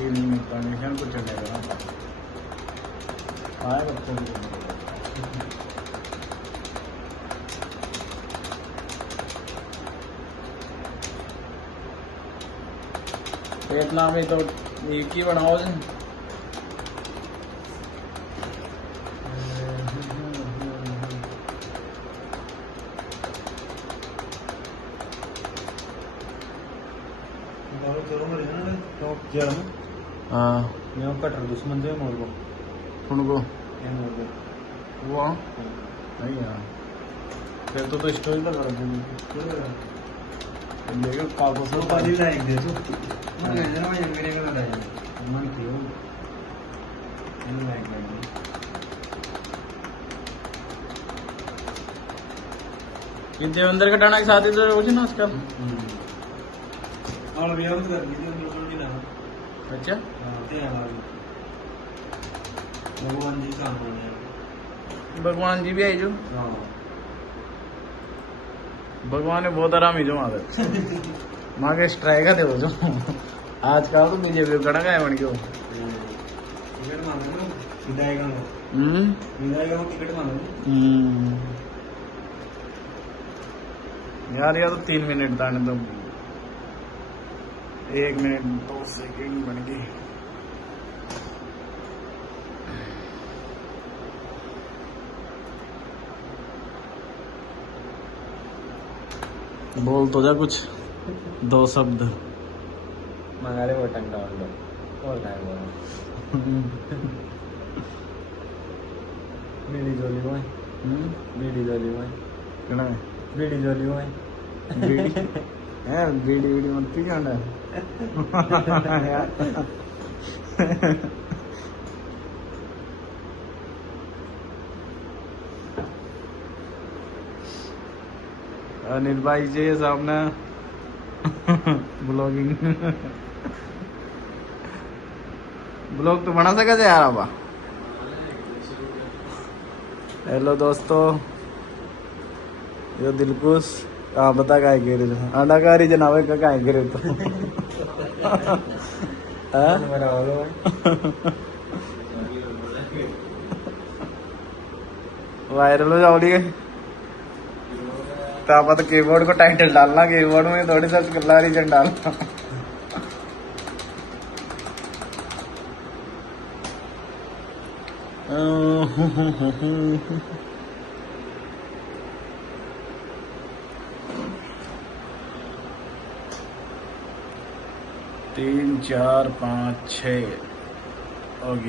Feeling condition को चलेगा आए बच्चों को पेटना में तो एक ही बनाओ जी हाँ कटर दुश्मन जो मोर को उनको मोर को वो नहीं यार फिर तो स्टोरी तो कर देंगे लेकिन कागज तो पाली लाइक दे तो मैं जरा मैं मेरे को लगा है मन क्यों मैंने लाइक कर ये देवेंद्र का टाना के साथ ही तो रोज ना आजकल और भी हम कर लीजिए बिल्कुल भी ना अच्छा हां ते हमारी भगवान जी का नाम है भगवान जी भी आई जो हां भगवान ने बहुत आराम ही जो मारे माँ के स्ट्राइक है वो जो आजकल तो बीजेपी कड़ा गया बन क्यों टिकट मांगो ना विदाई का टिकट मांगो यार तो 3 मिनट था तो 1 मिनट 2 सेकंड बन गई बोल तो जा कुछ 2 शब्द मंगा ले बटन डाउन लो और टाइम बोलो बीड़ी जोली में बीड़ी जोली में कड़ा है बीड़ी जोली में बीड़ी है बीड़ी बीड़ी मत पी जाना अनिल भाई जी सामने ब्लॉगिंग ब्लॉग तो बना सका थे यार आप हेलो दोस्तों ये दिलकुश हाँ बता का गिरे अदाकारी जनावे का गिरे तो वायरल हो जाओगी तो आप तो कीबोर्ड को टाइटल डालना कीबोर्ड में थोड़ी सर्च कर ला रीजन डालना तीन चार पाँच 6 हो गया।